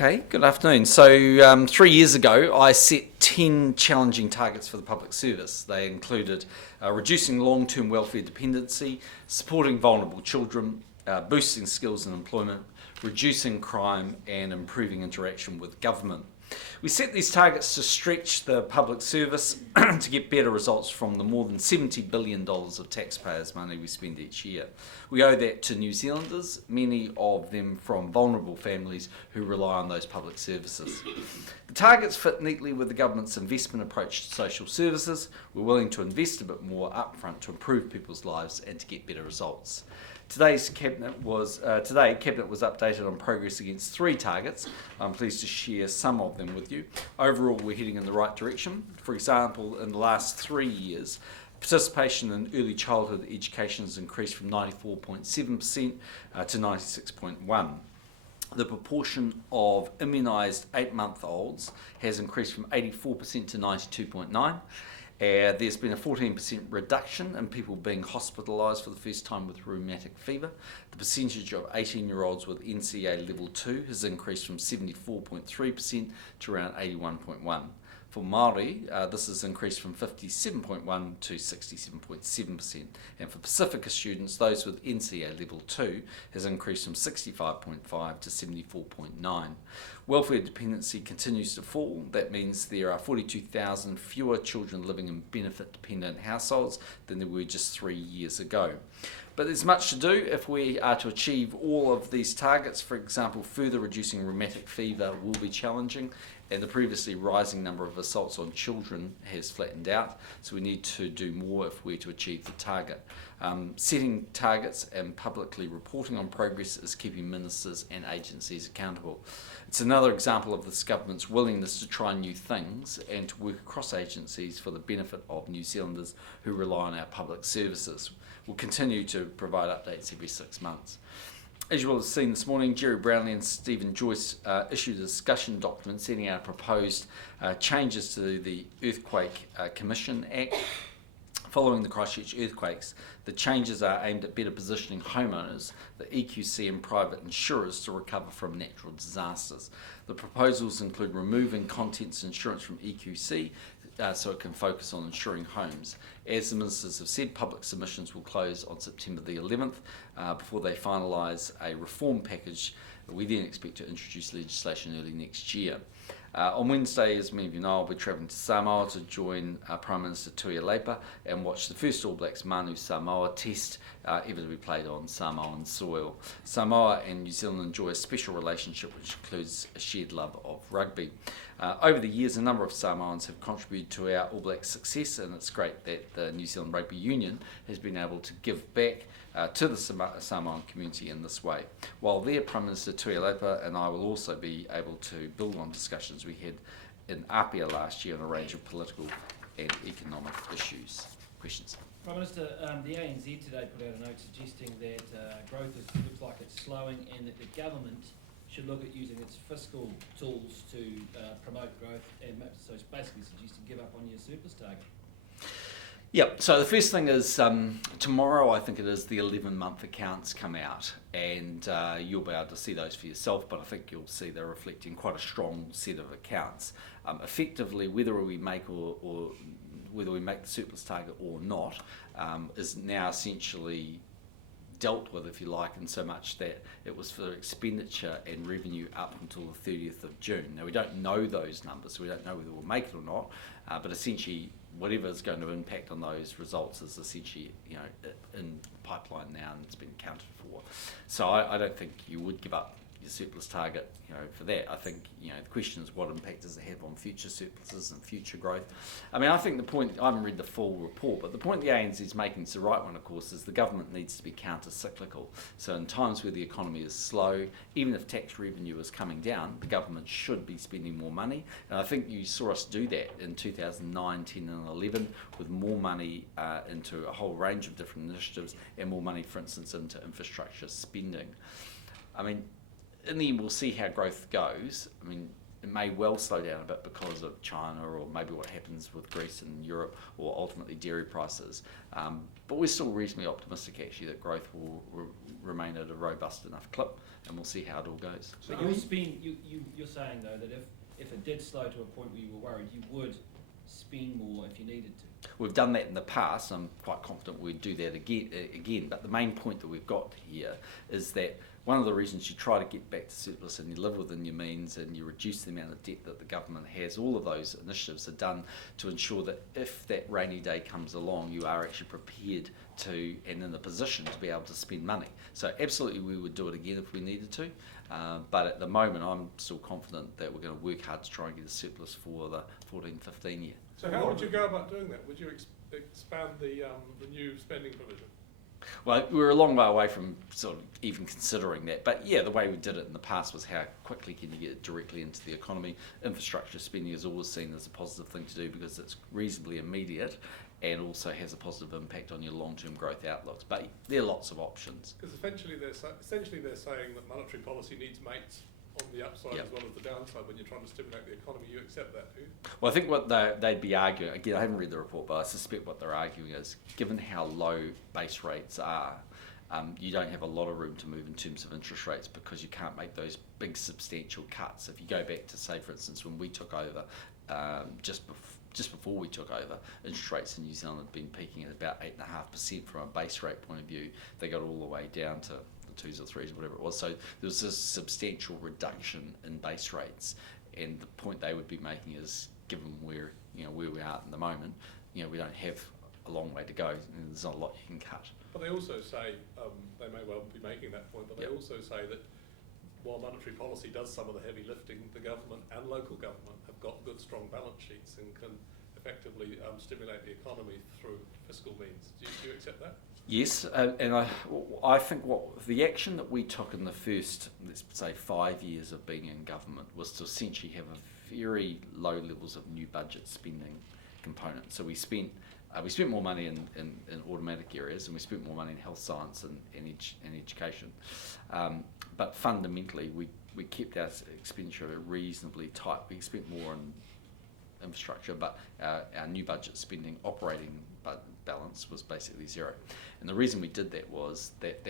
Okay, good afternoon. So 3 years ago, I set 10 challenging targets for the public service. They included reducing long-term welfare dependency, supporting vulnerable children, boosting skills and employment, reducing crime, and improving interaction with government. We set these targets to stretch the public service to get better results from the more than $70 billion of taxpayers' money we spend each year. We owe that to New Zealanders, many of them from vulnerable families who rely on those public services. The targets fit neatly with the government's investment approach to social services. We're willing to invest a bit more upfront to improve people's lives and to get better results. Today, Cabinet was updated on progress against 3 targets. I'm pleased to share some of them with you. Overall, we're heading in the right direction. For example, in the last 3 years, participation in early childhood education has increased from 94.7% to 96.1%. The proportion of immunised 8-month-olds has increased from 84% to 92.9%. There's been a 14% reduction in people being hospitalised for the first time with rheumatic fever. The percentage of 18-year-olds with NCA level 2 has increased from 74.3% to around 81.1%. For Māori, this has increased from 57.1% to 67.7%. And for Pacifica students, those with NCA level 2 has increased from 65.5% to 74.9%. Welfare dependency continues to fall. That means there are 42,000 fewer children living in benefit-dependent households than there were just 3 years ago. But there's much to do if we are to achieve all of these targets. For example, further reducing rheumatic fever will be challenging, and the previously rising number of assaults on children has flattened out, so we need to do more if we're to achieve the target. Setting targets and publicly reporting on progress is keeping ministers and agencies accountable. It's another example of this government's willingness to try new things and to work across agencies for the benefit of New Zealanders who rely on our public services. We'll continue to provide updates every 6 months. As you will have seen this morning, Jerry Brownlee and Stephen Joyce issued a discussion document setting out proposed changes to the Earthquake Commission Act. Following the Christchurch earthquakes, the changes are aimed at better positioning homeowners, the EQC and private insurers to recover from natural disasters. The proposals include removing contents insurance from EQC so it can focus on insuring homes. As the ministers have said, public submissions will close on September the 11th before they finalise a reform package. We then expect to introduce legislation early next year. On Wednesday, as many of you know, I'll be travelling to Samoa to join Prime Minister Tuia Lepa and watch the first All Blacks Manu Samoa test ever to be played on Samoan soil. Samoa and New Zealand enjoy a special relationship which includes a shared love of rugby. Over the years, a number of Samoans have contributed to our All Blacks success, and it's great that the New Zealand Rugby Union has been able to give back to the Samoan community in this way. While there, Prime Minister Tuia Lepa and I will also be able to build on discussions we had in Apia last year on a range of political and economic issues. Questions? Prime Minister, the ANZ today put out a note suggesting that growth looks like it's slowing and that the government should look at using its fiscal tools to promote growth, and so it's basically suggesting give up on your surplus target. Yep, so the first thing is tomorrow, I think it is, the 11-month accounts come out, and you'll be able to see those for yourself, but I think you'll see they're reflecting quite a strong set of accounts. Effectively, whether we make or whether we make the surplus target or not is now essentially dealt with, if you like, in so much that it was for expenditure and revenue up until the 30th of June. Now, we don't know those numbers, so we don't know whether we'll make it or not, but essentially whatever is going to impact on those results is essentially, in pipeline now and it's been accounted for. So I don't think you would give up your surplus target, for that. I think, the question is what impact does it have on future surpluses and future growth? I mean, I think the point, I haven't read the full report, but the point the ANZ is making is the right one, of course, is the government needs to be counter-cyclical. So in times where the economy is slow, even if tax revenue is coming down, the government should be spending more money. And I think you saw us do that in 2009, 10 and 11 with more money into a whole range of different initiatives and more money, for instance, into infrastructure spending. I mean, in the end, we'll see how growth goes. I mean, it may well slow down a bit because of China or maybe what happens with Greece and Europe or ultimately dairy prices. but we're still reasonably optimistic actually that growth will remain at a robust enough clip, and we'll see how it all goes. But you're saying though that if it did slow to a point where you were worried, you would spend more if you needed to. We've done that in the past. I'm quite confident we'd do that again. But the main point that we've got here is that one of the reasons you try to get back to surplus and you live within your means and you reduce the amount of debt that the government has, all of those initiatives are done to ensure that if that rainy day comes along, you are actually prepared to and in a position to be able to spend money. So absolutely we would do it again if we needed to. But at the moment, I'm still confident that we're going to work hard to try and get a surplus for the 14-15 year. So how would you go about doing that? Would you expand the new spending provision? Well, we're a long way away from sort of even considering that. But yeah, the way we did it in the past was how quickly can you get it directly into the economy. Infrastructure spending is always seen as a positive thing to do because it's reasonably immediate and also has a positive impact on your long-term growth outlooks. But there are lots of options. Because essentially they're saying that monetary policy needs mates on the upside as well as the downside when you're trying to stimulate the economy. You accept that, do you? Well, I think what they'd be arguing, again, I haven't read the report, but I suspect what they're arguing is, given how low base rates are, you don't have a lot of room to move in terms of interest rates because you can't make those big substantial cuts. If you go back to, say, for instance, when we took over, just before we took over, interest rates in New Zealand had been peaking at about 8.5% from a base rate point of view. They got all the way down to twos or threes, whatever it was. So there was a substantial reduction in base rates, and the point they would be making is, given where we are at the moment, we don't have a long way to go, and there's not a lot you can cut. But they also say they may well be making that point, but they also say that while monetary policy does some of the heavy lifting, the government and local government have got good, strong balance sheets and can effectively stimulate the economy through fiscal means. Do you accept that? Yes, and I think what the action that we took in the first, let's say, 5 years of being in government was to essentially have a very low levels of new budget spending component. So we spent more money in automatic areas, and we spent more money in health science and education. But fundamentally, we kept our expenditure reasonably tight. We spent more on infrastructure, but our new budget spending operating balance was basically zero. And the reason we did that was that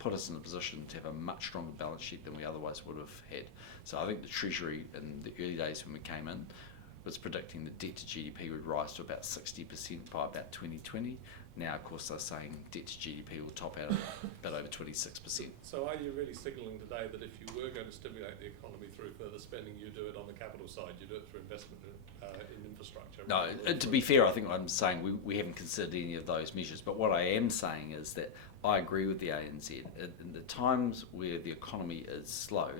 put us in a position to have a much stronger balance sheet than we otherwise would have had. So I think the Treasury in the early days when we came in was predicting that debt to GDP would rise to about 60% by about 2020. Now, of course, they're saying debt to GDP will top out at about over 26%. So are you really signalling today that if you were going to stimulate the economy through further spending, you do it on the capital side, you do it through investment in infrastructure? No, to be fair, I think I'm saying we haven't considered any of those measures. But what I am saying is that I agree with the ANZ. In the times where the economy is slow,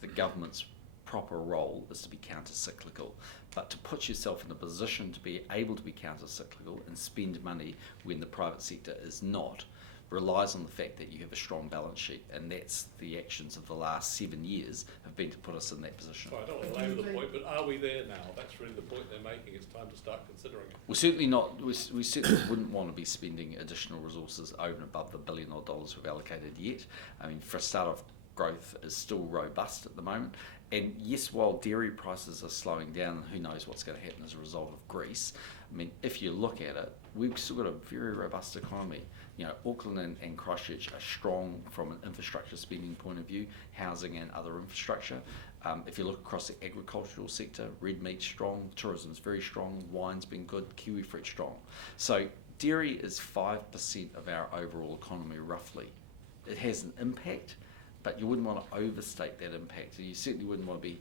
the government's proper role is to be counter-cyclical, but to put yourself in a position to be able to be counter-cyclical and spend money when the private sector is not, relies on the fact that you have a strong balance sheet, and that's the actions of the last 7 years have been to put us in that position. So I don't want to labour the point, but are we there now? That's really the point they're making. It's time to start considering it. We're certainly not. We certainly wouldn't want to be spending additional resources over and above the $1 billion we've allocated yet. I mean, for a start off, growth is still robust at the moment. And yes, while dairy prices are slowing down, and who knows what's going to happen as a result of Greece, I mean, if you look at it, we've still got a very robust economy. Auckland and Christchurch are strong from an infrastructure spending point of view, housing and other infrastructure. If you look across the agricultural sector, red meat's strong, tourism's very strong, wine's been good, kiwi fruit's strong. So dairy is 5% of our overall economy, roughly. It has an impact, but you wouldn't want to overstate that impact. You certainly wouldn't want to be,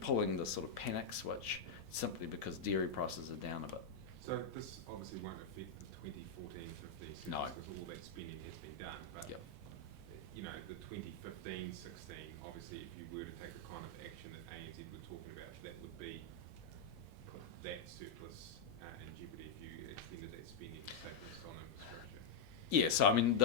pulling the sort of panic switch simply because dairy prices are down a bit. So this obviously won't affect the 2014-15 No. because all that spending has been done. But the 2015-16, obviously, if you were to take the kind of action that ANZ were talking about, that would be put that surplus in jeopardy if you extended that spending, say, for instance, on infrastructure. Yeah, so I mean,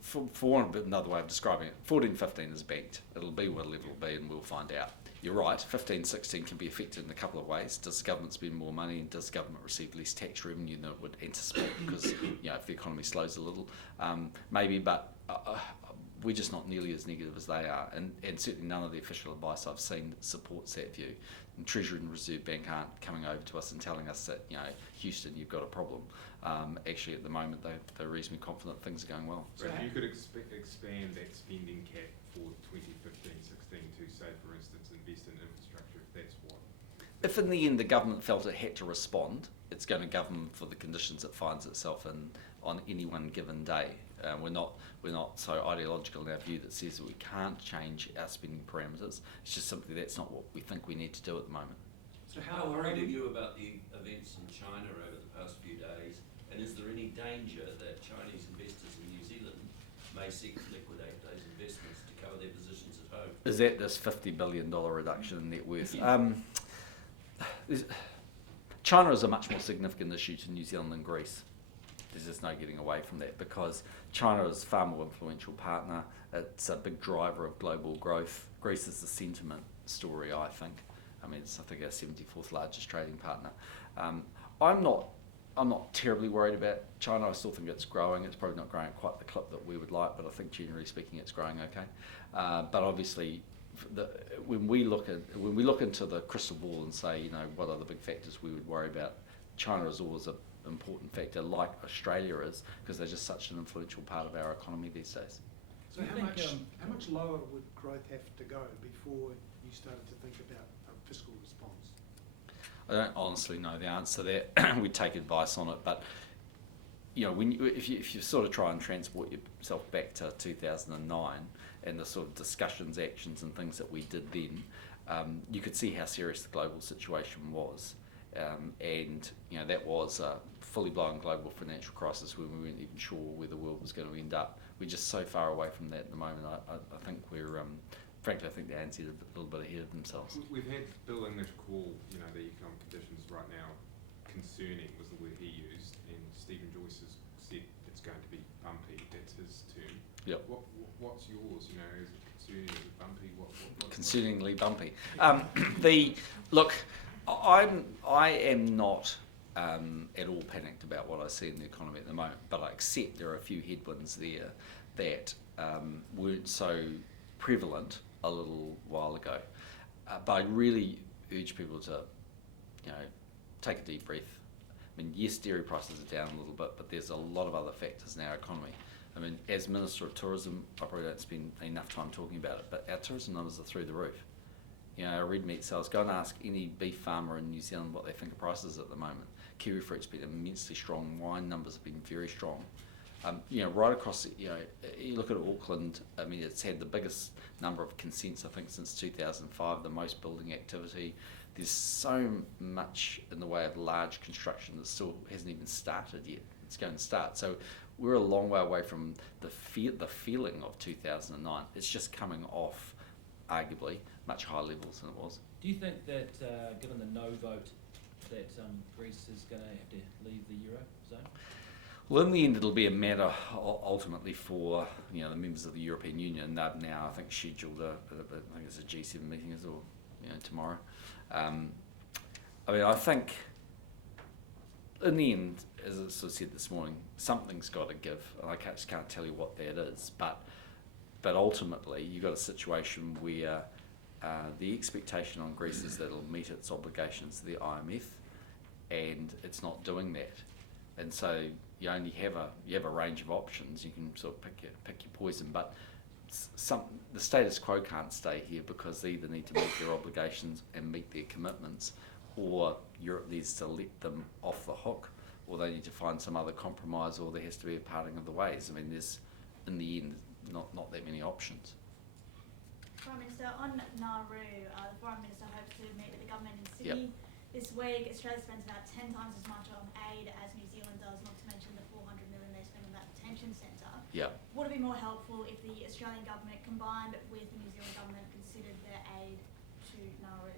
for want of another way of describing it, 14-15 is banked. It'll be what it'll be, and we'll find out. You're right, 15-16 can be affected in a couple of ways. Does the government spend more money, and does the government receive less tax revenue than it would anticipate because if the economy slows a little? Maybe, but we're just not nearly as negative as they are, and certainly none of the official advice I've seen that supports that view. And Treasury and Reserve Bank aren't coming over to us and telling us that, Houston, you've got a problem. Actually, at the moment, they're reasonably confident things are going well. So if you could expand that spending cap for 2015-16 to, say, for instance, invest in infrastructure, if that's what? If in the end the government felt it had to respond, it's going to govern for the conditions it finds itself in on any one given day. We're not so ideological in our view that says that we can't change our spending parameters. It's just simply that's not what we think we need to do at the moment. So how worried are you about the events in China over the past few days? And is there any danger that Chinese investors in New Zealand may seek to liquidate those investments to cover their positions at home? Is that this $50 billion reduction in net worth? China is a much more significant issue to New Zealand than Greece. There's just no getting away from that, because China is a far more influential partner. It's a big driver of global growth. Greece is the sentiment story, I think. I mean, it's, I think, our 74th largest trading partner. I'm not terribly worried about China. I still think it's growing. It's probably not growing at quite the clip that we would like, but I think generally speaking it's growing okay. But obviously, when we look into the crystal ball and say, what are the big factors we would worry about, China is always an important factor, like Australia is, because they're just such an influential part of our economy these days. So how much lower would growth have to go before you started to think about a fiscal response? I don't honestly know the answer to that. We take advice on it, but if you sort of try and transport yourself back to 2009 and the sort of discussions, actions, and things that we did then, you could see how serious the global situation was, and that was a fully blown global financial crisis when we weren't even sure where the world was going to end up. We're just so far away from that at the moment. I think we're frankly, I think the ANZ are a little bit ahead of themselves. We've had Bill English call, the economic conditions right now concerning, was the word he used, and Stephen Joyce has said it's going to be bumpy. That's his term. Yep. What's yours? Is it concerning? Is it bumpy? Concerningly bumpy. Look, I am not at all panicked about what I see in the economy at the moment, but I accept there are a few headwinds there that weren't so prevalent a little while ago. But I really urge people to, take a deep breath. I mean, yes, dairy prices are down a little bit, but there's a lot of other factors in our economy. I mean, as Minister of Tourism, I probably don't spend enough time talking about it, but our tourism numbers are through the roof. Our red meat sales, go and ask any beef farmer in New Zealand what they think of prices at the moment. Kiwi fruit's been immensely strong, wine numbers have been very strong. Right across, you look at Auckland, I mean, it's had the biggest number of consents, I think, since 2005, the most building activity. There's so much in the way of large construction that still hasn't even started yet. It's going to start. So we're a long way away from the feeling of 2009. It's just coming off, arguably, much higher levels than it was. Do you think that, given the no vote, that Greece is going to have to leave the Eurozone? Well, in the end, it'll be a matter ultimately for the members of the European Union. They've now, I think, scheduled I think it's a G7 meeting tomorrow. I think in the end, as I sort of said this morning, something's got to give, and I just can't tell you what that is. But ultimately, you've got a situation where the expectation on Greece is that it'll meet its obligations to the IMF, and it's not doing that. And so you only have a range of options. You can sort of pick your poison, but the status quo can't stay here, because they either need to meet their obligations and meet their commitments, or Europe needs to let them off the hook, or they need to find some other compromise, or there has to be a parting of the ways. I mean, there's, in the end, not that many options. Prime Minister, on Nauru, the Foreign Minister hopes to meet with the government in Sydney this week. Australia spends about 10 times as much on aid as New Zealand does, not to mention the $400 million they spend on that detention centre. Yeah. Would it be more helpful if the Australian government combined with the New Zealand government considered their aid to Nauru?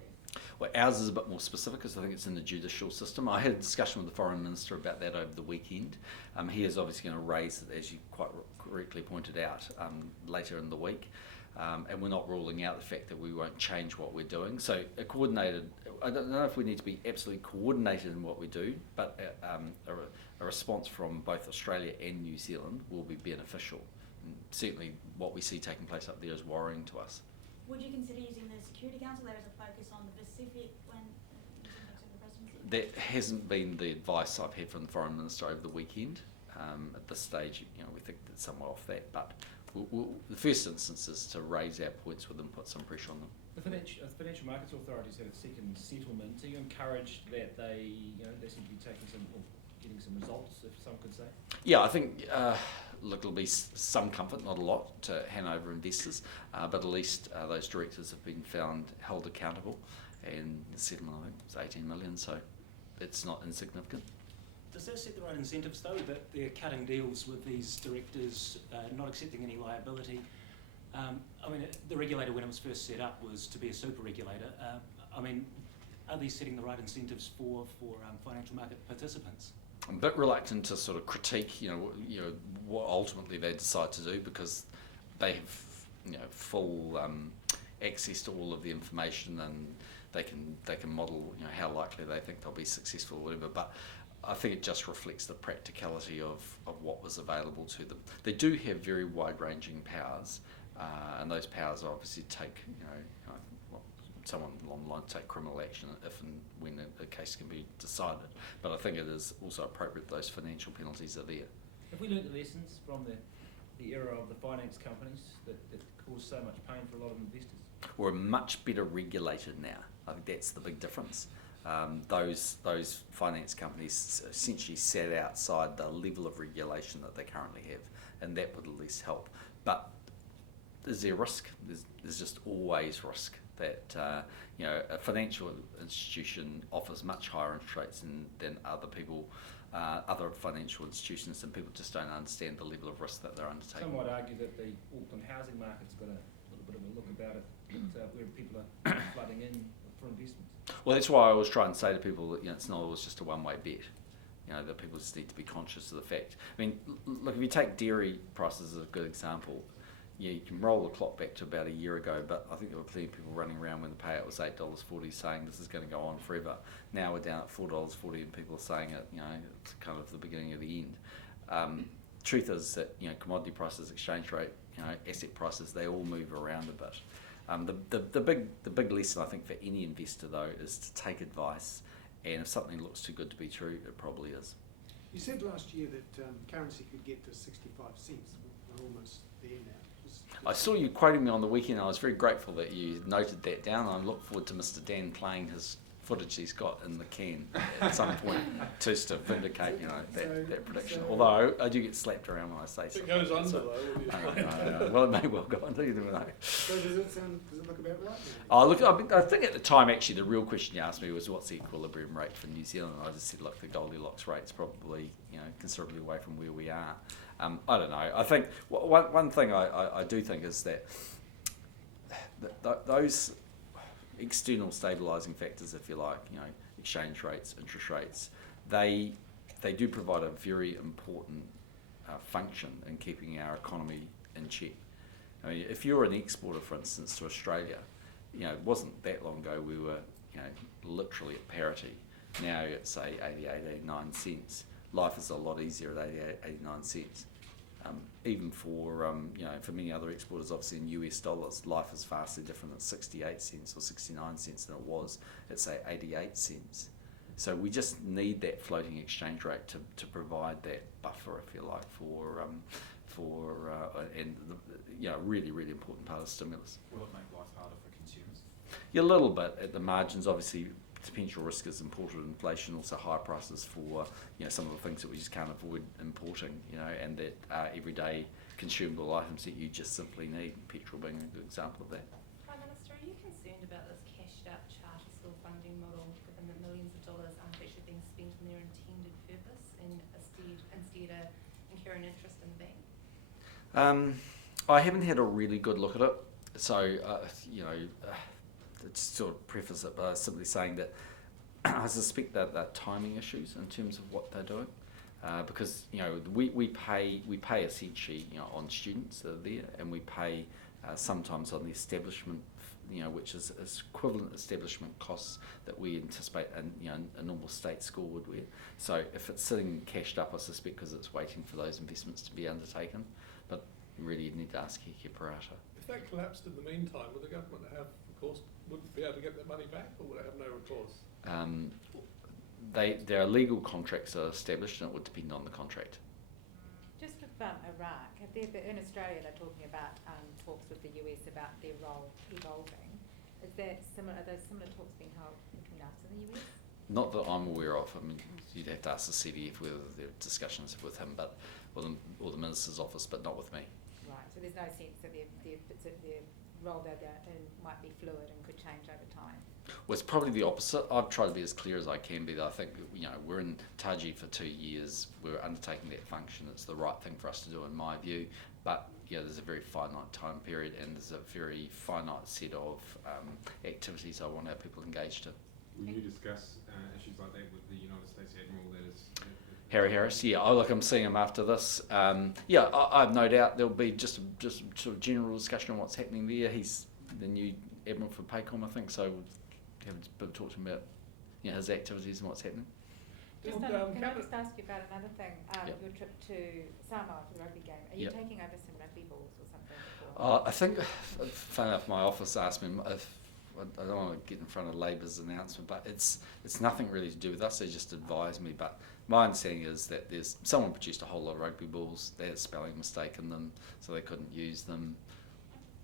Well, ours is a bit more specific, because I think it's in the judicial system. I had a discussion with the Foreign Minister about that over the weekend. He is obviously going to raise it, as you quite correctly pointed out, later in the week. And we're not ruling out the fact that we won't change what we're doing. So a coordinated, I don't know if we need to be absolutely coordinated in what we do, but a response from both Australia and New Zealand will be beneficial. certainly what we see taking place up there is worrying to us. Would you consider using the Security Council there as a focus on the Pacific when using the presidency? That hasn't been the advice I've had from the Foreign Minister over the weekend. At this stage, we think that somewhere off that, but the first instance is to raise our points with them, put some pressure on them. The financial markets authorities have a second settlement. Are you encouraged that they seem to be taking some, or getting some results, if some could say? Yeah, I think, look, it'll be some comfort, not a lot, to Hanover investors, but at least those directors have been found held accountable, and the settlement, I think, was 18 million, so it's not insignificant. Does that set the right incentives, though, that they're cutting deals with these directors, not accepting any liability? The regulator, when it was first set up, was to be a super regulator. Are these setting the right incentives for financial market participants? I'm a bit reluctant to sort of critique, what ultimately they decide to do, because they have, full access to all of the information, and they can model, how likely they think they'll be successful or whatever. But I think it just reflects the practicality of what was available to them. They do have very wide-ranging powers, and those powers obviously take, someone along the line to take criminal action if and when a case can be decided. But I think it is also appropriate those financial penalties are there. Have we learnt the lessons from the era of the finance companies that caused so much pain for a lot of investors? We're much better regulated now. I think that's the big difference. Those finance companies essentially sat outside the level of regulation that they currently have, and that would at least help. But is there risk? There's just always risk that a financial institution offers much higher interest rates than other financial institutions, and people just don't understand the level of risk that they're undertaking. Some might argue that the Auckland housing market's got a little bit of a look about it, where people are flooding in for investments. Well, that's why I always try and say to people that it's not always just a one-way bet. That people just need to be conscious of the fact. Look, if you take dairy prices as a good example, you can roll the clock back to about a year ago, but I think there were plenty of people running around when the payout was $8.40 saying this is going to go on forever. Now we're down at $4.40 and people are saying it's kind of the beginning of the end. Truth is that commodity prices, exchange rate, asset prices, they all move around a bit. The big lesson I think for any investor though is to take advice, and if something looks too good to be true, it probably is. You said last year that currency could get to 65 cents. We're almost there now. I saw you quoting me on the weekend. I was very grateful that you noted that down. I look forward to Mr. Dan playing his footage he's got in the can at some point just to vindicate that prediction. Although I do get slapped around when I say something. It goes under though. Well, it may well go under, either way. So does it look about right now? Oh, look, I think at the time actually the real question you asked me was what's the equilibrium rate for New Zealand. I just said, look, the Goldilocks rate's probably considerably away from where we are. I don't know. I think one thing I do think is that those external stabilising factors, if you like, exchange rates, interest rates, they do provide a very important function in keeping our economy in check. If you're an exporter, for instance, to Australia, it wasn't that long ago we were, literally at parity. Now it's say 88, 89 cents. Life is a lot easier at 88, 89 cents. Even for for many other exporters, obviously in US dollars, life is vastly different at 68 cents or 69 cents than it was at say 88 cents. So we just need that floating exchange rate to provide that buffer, if you like, really, really important part of the stimulus. Will it make life harder for consumers? Yeah, a little bit at the margins. Obviously, potential risk is imported inflation, also high prices for some of the things that we just can't avoid importing, and that everyday consumable items that you just simply need. Petrol being a good example of that. Prime Minister, are you concerned about this cashed out charter school funding model, given that millions of dollars aren't actually being spent on their intended purpose, and instead incur an interest in the bank? I haven't had a really good look at it, so to sort of preface it by simply saying that I suspect that there are timing issues in terms of what they're doing, because we pay essentially on students that are there, and we pay sometimes on the establishment, which is equivalent establishment costs that we anticipate a normal state school would wear. So if it's sitting cashed up, I suspect because it's waiting for those investments to be undertaken. But really need to ask Kiki Parata. If that collapsed in the meantime, would the government have, of course, wouldn't be able to get that money back, or would it have no recourse? There are legal contracts that are established, and it would depend on the contract. Just with Iraq, have there been, in Australia they're talking about talks with the US about their role evolving. Is that similar? Are those similar talks being held between us and the US? Not that I'm aware of. I mean, you'd have to ask the CDF whether there are discussions with him, but or the minister's office, but not with me. Right. So there's no sense that their role they're in might be fluid and could change over time. Well, it's probably the opposite. I've tried to be as clear as I can be. That I think we're in Taji for 2 years. We're undertaking that function. It's the right thing for us to do, in my view. But there's a very finite time period, and there's a very finite set of activities I want our people engaged in. Will you discuss issues like that with the United States Admiral that is... Harry Harris, I'm seeing him after this. I've no doubt there'll be just sort of general discussion on what's happening there. He's the new Admiral for PACOM, I think, so we'll have a bit of talk to him about his activities and what's happening. Just can I just ask you about another thing? Yep. Your trip to Samoa for the rugby game. Are you Yep. taking over some rugby balls or something? I think, funny enough, my office asked me if I don't want to get in front of Labour's announcement, but it's nothing really to do with us. They just advised me. But my understanding is that someone produced a whole lot of rugby balls. They had a spelling mistake in them, so they couldn't use them.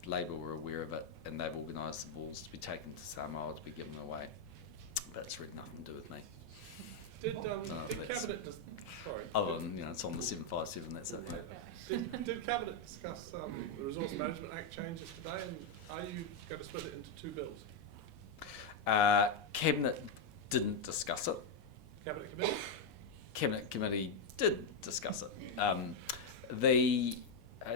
Labour were aware of it, and they've organised the balls to be taken to Samoa to be given away. But it's really nothing to do with me. Did Cabinet sorry? Other than it's on the 757. That's it. Yeah. Did Cabinet discuss the Resource Management Act changes today, and are you going to split it into 2 bills? Cabinet didn't discuss it. Cabinet Committee? Cabinet Committee did discuss it.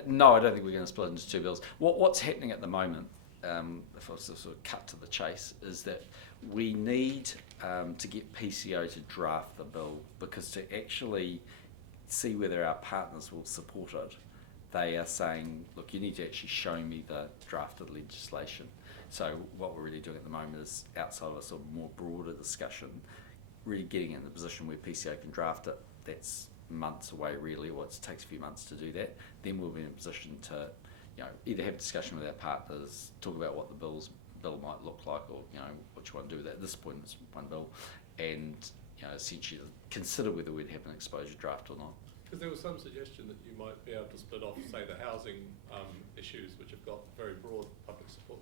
No, I don't think we're going to split it into 2 bills. What's happening at the moment, if I was to sort of cut to the chase, is that we need to get PCO to draft the bill, because to actually see whether our partners will support it, they are saying, look, you need to actually show me the drafted legislation. So what we're really doing at the moment is, outside of a sort of more broader discussion, really getting in the position where PCO can draft it. That's months away, really, or it takes a few months to do that. Then we'll be in a position to either have a discussion with our partners, talk about what the bill might look like, or what you want to do with that. At this point, it's one bill, and essentially consider whether we'd have an exposure draft or not. Because there was some suggestion that you might be able to split off, say, the housing issues, which have got very broad public support,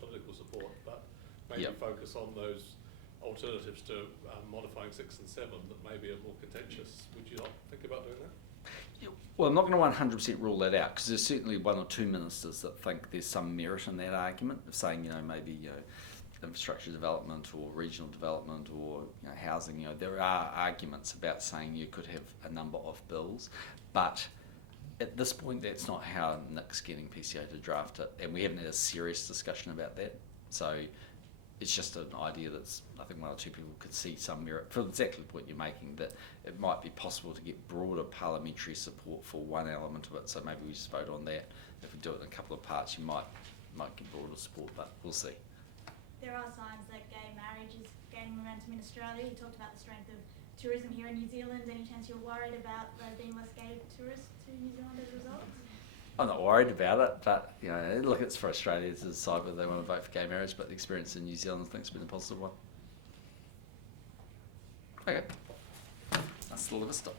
political support, but maybe focus on those alternatives to modifying 6 and 7 that maybe are more contentious. Would you not think about doing that? Well, I'm not going to 100% rule that out, because there's certainly 1 or 2 ministers that think there's some merit in that argument of saying, maybe infrastructure development or regional development or housing. There are arguments about saying you could have a number of bills, but at this point, that's not how Nick's getting PCO to draft it, and we haven't had a serious discussion about that. So it's just an idea that's, I think 1 or 2 people could see some merit for exactly the point you're making, that it might be possible to get broader parliamentary support for one element of it. So maybe we just vote on that. If we do it in a couple of parts, you might get broader support, but we'll see. There are signs that gay marriage is gaining momentum in Australia. You talked about the strength of tourism here in New Zealand. Any chance you're worried about there being less gay tourists to New Zealand as a result? I'm not worried about it, but look, it's for Australia to decide whether they want to vote for gay marriage. But the experience in New Zealand, I think, has been a positive one. Okay, that's the liver stop.